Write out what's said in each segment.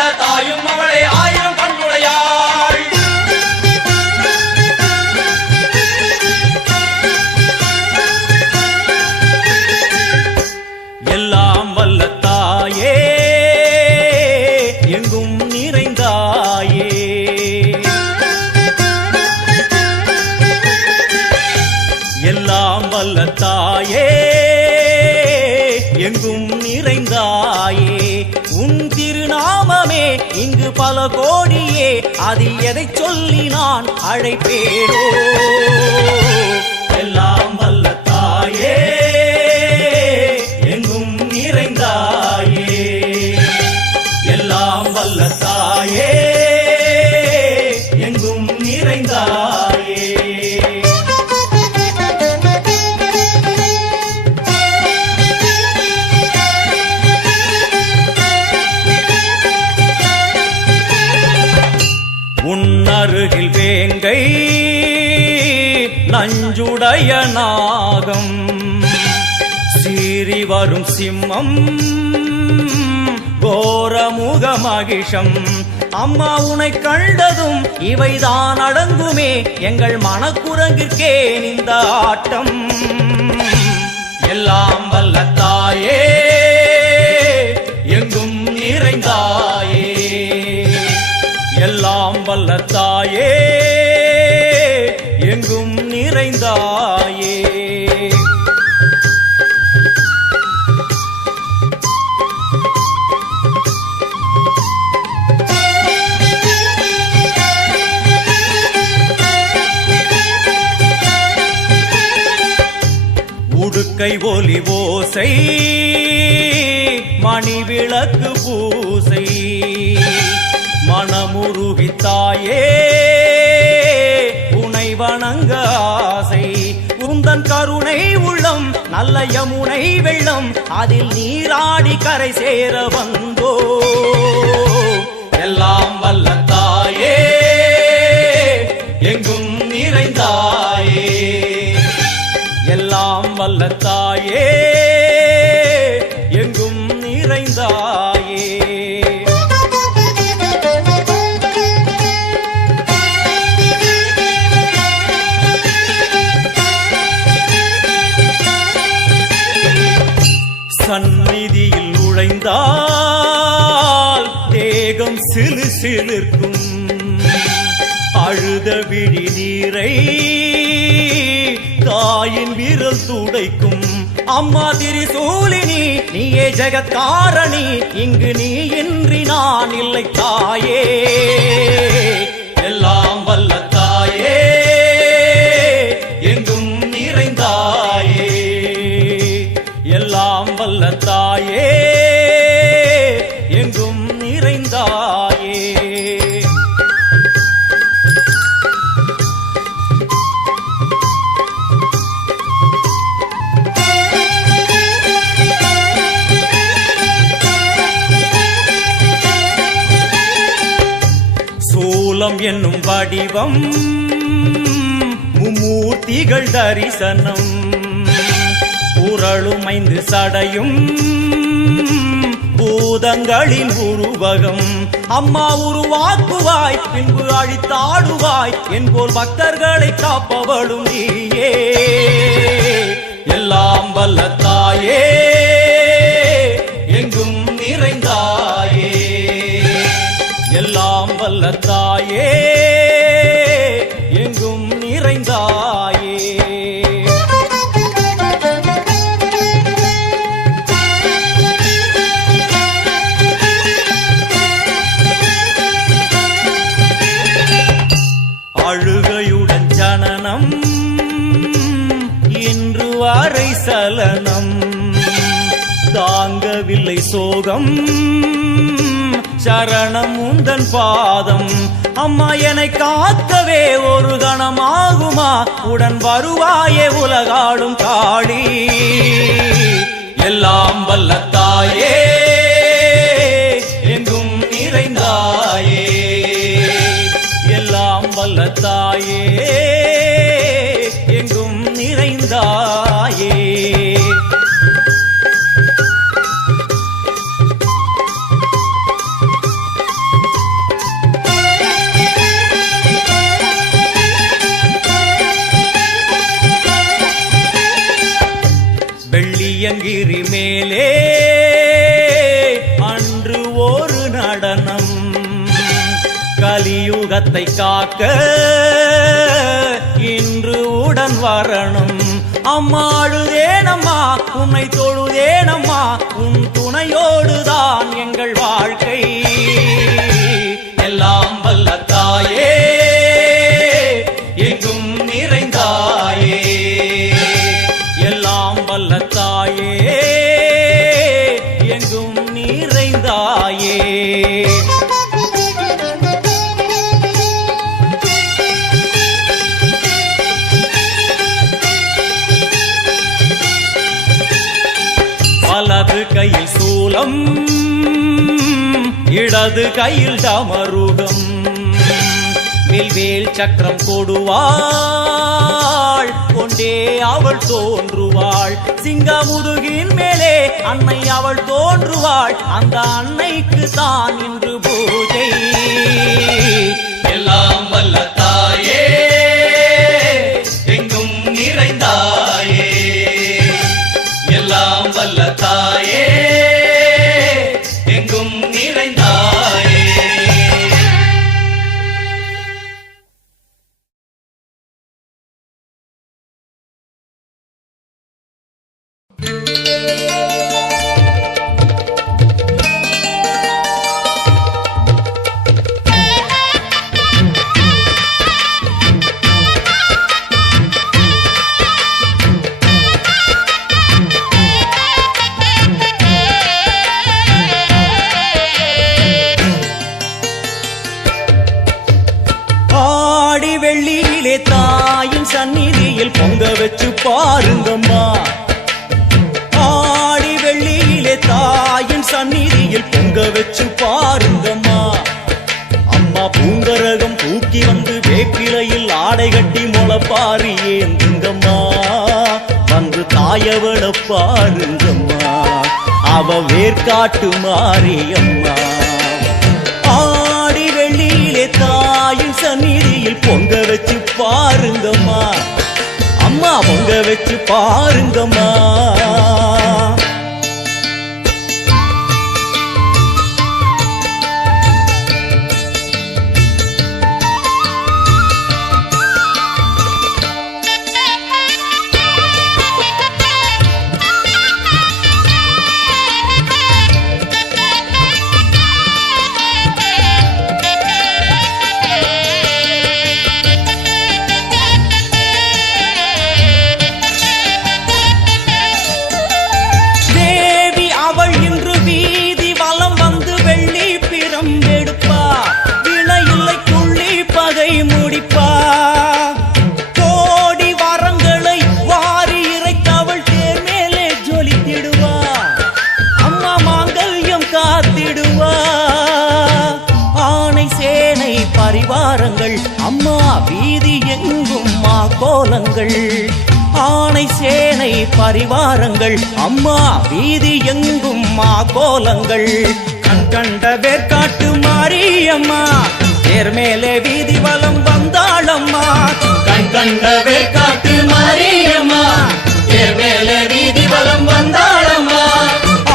வல்ல தாயும் அவளே ஆயிரம் கண்ணுடையாள். எல்லாம் வல்ல தாயே எங்கும் நிறைந்தாயே, எல்லாம் வல்ல தாயே எங்கும் நிறைந்தாயே. உன் திருநாமமே இங்கு பல கோடியே, அதில் எதை சொல்லி நான் அழைப்பேனோ. எல்லாம் வல்ல தாயே எங்கும் நிறைந்தாயே, எல்லாம் வல்ல தாயே எங்கும் நிறைந்தாயே. உன்னருகில் வேங்கை நஞ்சுடைய நாகம், சீறி வரும் சிம்மம் கோரமுக மகிஷம். அம்மா உனை கண்டதும் இவைதான் அடங்குமே, எங்கள் மனக்குரங்கிற்கே இந்த ஆட்டம். எல்லாம் வல்ல தாயே எங்கும் நிறைந்தாயே, எல்லாம் வல்ல தாயே எங்கும் நிறைந்தாயே. உடுக்கை ஒலி ஓசை மணி விளக்கு பூசை, மனமுருகித்தாயே உனை வணங்க ஆசை. உந்தன் கருணை உள்ளம் நல்ல யமுனை வெள்ளம், அதில் நீராடி கரை சேர வந்தோ. எல்லாம் வல்ல தாயே எங்கும் நிறைந்தாயே, எல்லாம் வல்ல தாயே எங்கும் நிறைந்தாயே. சந்நிதியில் நுழைந்தால் தேகம் சிலு சிலிர்க்கும், அழுத விழி நீரை தாயின் விரல் துடைக்கும். அம்மா திரிசூலினி நீயே ஜெகத்காரணி, இங்கு நீ இன்றி நான் இல்லை தாயே. எல்லாம் வல்ல தாயே எங்கும் நிறைந்தாயே, எல்லாம் வல்ல தாயே எங்கும் நிறைந்தாயே. சூலம் என்னும் வடிவம் மும்மூர்த்திகள் தரிசனம், உரளும் 5 சடையும் பூதங்களின் உருவகம். அம்மா உருவாக்குவாய் பின்பு அழித்தாடுவாய், என்போல் பக்தர்களை காப்பவளும் நீயே. எல்லாம் வல்ல தாயே எங்கும் நிறைந்தாயே, எல்லாம் வல்ல தாயே எங்கும் நிறைந்தாயே. அழுகையுடன் ஜனனம் இன்று வரை சலனம், தாங்கவில்லை சோகம் சரணம் உந்தன் பாதம். அம்மா என்னை காக்கவே ஒரு கணமாகுமா, உடன் வருவாயே உலகாளும் காளி. எல்லாம் வல்ல தாயே எங்கும் நிறைந்தாயே, எல்லாம் வல்ல தாயே எங்கும் நிறைந்தாயே. கலியுகத்தை காக்க இன்று உடன் வரணும். அம்மா அழுதேனம்மா உன்னை தொழுதேனம்மா, உன் துணையோடுதான் எங்கள் வாழ்க்கை. எல்லாம் வல்ல தாயே எங்கும் நிறைந்தாயே, எல்லாம் வல்ல தாயே எங்கும் நிறைந்தாயே. வலது கையில் சூலம், இடது கையில் டமருகம், வில்வேல் சக்கரம் கொடுவாள், கொண்டே அவள் தோன்றுவாள். சிங்கமுதுகின் மேலே அன்னை அவள் தோன்றுவாள், அந்த அன்னைக்கு தான் இன்று பூஜை. எல்லாம் வல்ல தாயே எங்கும் நிறைந்தாயே, எல்லாம் வல்ல தாயே எங்கும் நிறைந்தாயே. வெள்ளியிலே தாயின் சந்நிதியில் பொங்க வச்சு பாருங்கம்மா, ஆடி வெள்ளியிலே தாயின் சந்நிதியில் பொங்க வச்சு பாருங்கம்மா. அம்மா பூங்கரகம் தூக்கி வந்து வேப்பிலையில் ஆடை கட்டி முளைப்பாரி ஏந்துங்கம்மா, வந்து தாயவள பாருங்கம்மா, அவ வேர்காட்டு மாரியம்மா. ஆடி வெள்ளியிலே தாயின் சந்நிதியில் பொங்க வச்சு பாருங்கம்மா, அம்மா பொங்க வச்சு பாருங்கம்மா. பரிவாரங்கள் அம்மா வீதி எங்கும் மா கோலங்கள், ஆணை சேனை பரிவாரங்கள் அம்மா வீதி எங்கும் மா கோலங்கள். கண் கண்ட வேர்காட்டு மாரியம்மா தேர் மேலே வீதி வலம் வந்தாளம்மா, கண் கண்ட வேர்காட்டு மாரியம்மா தேர் மேலே வீதி வலம் வந்தாளம்மா.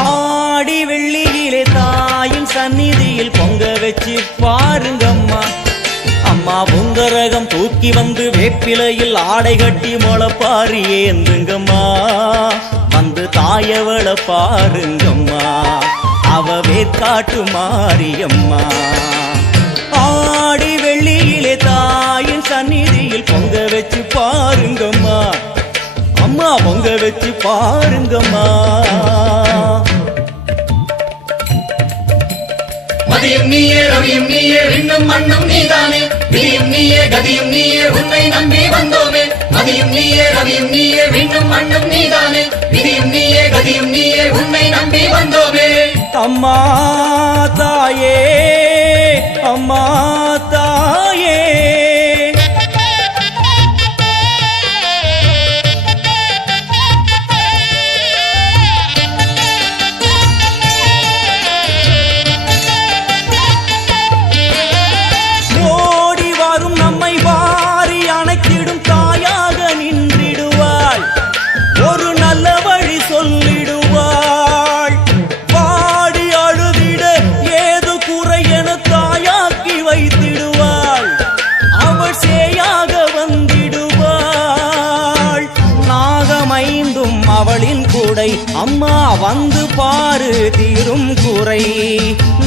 ஆடி வெள்ளியிலே தாயின் சந்நிதியில் பொங்க வச்சு பாருங்கம்மா, அம்மா பொங்கரகம் தூக்கி வந்து வேப்பிலையில் ஆடை கட்டி முளைப்பாரி ஏந்துங்கம்மா, வந்து தாயவள பாருங்கம்மா, அவ வேர்காட்டு மாரியம்மா. ஆடி வெள்ளியிலே தாயின் சந்நிதியில் பொங்க வச்சு பாருங்கம்மா, அம்மா பொங்க வச்சு பாருங்கம்மா. மதியும் நீயே ரவியும் நீயே விண்ணும் மண்ணும் நீதானே, விதியும் நீயே கதியும் நீயே உன்னை நம்பி வந்தோமே. மதியும் நீயே ரவியும் நீயே விண்ணும் மண்ணும் நீதானே, விதியும் நீயே கதியும் நீயே உன்னை நம்பி வந்தோமே. அம்மா தாயே அம்மா தாயே, வைத்திடுவார். அம்மா வந்து பாரு தீரும் குறை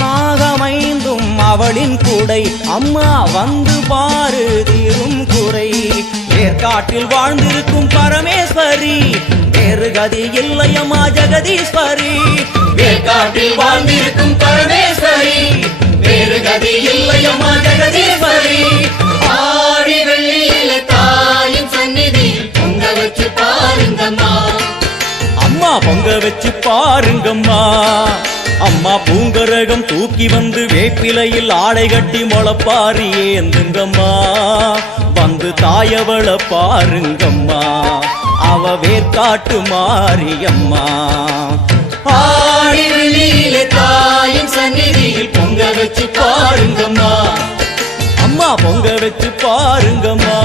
நாகமைந்தும் அவளின் குடை அம்மா வந்து பாரு தீரும் குறை ஏற்காட்டில் வாழ்ந்திருக்கும் பரமேஸ்வரி வேறு கதி இல்லையம்மா ஜெகதீஸ்வரி வேற்காட்டில் வாழ்ந்திருக்கும் பரமேஸ்வரி வேறு கதி இல்லையம்மா ஜெகதீஸ்வரி ஆடி வெள்ளியில தாயின் சந்நிதியில் பொங்க வச்சு பாருங்கம்மா அம்மா பொங்க வச்சு பாருங்கம்மா அம்மா பூங்கரகம் தூக்கி வந்து வேப்பிலையில் ஆடை கட்டி முளப்பாரி ஏந்துங்கம்மா வந்து தாயவள பாருங்கம்மா அவ வேர்க்காட்டு மாரியம்மா ஆடி வெள்ளியில தாயின் சந்நிதியில் பொங்க வச்சு பாருங்கம்மா அம்மா பொங்க வச்சு பாருங்கம்மா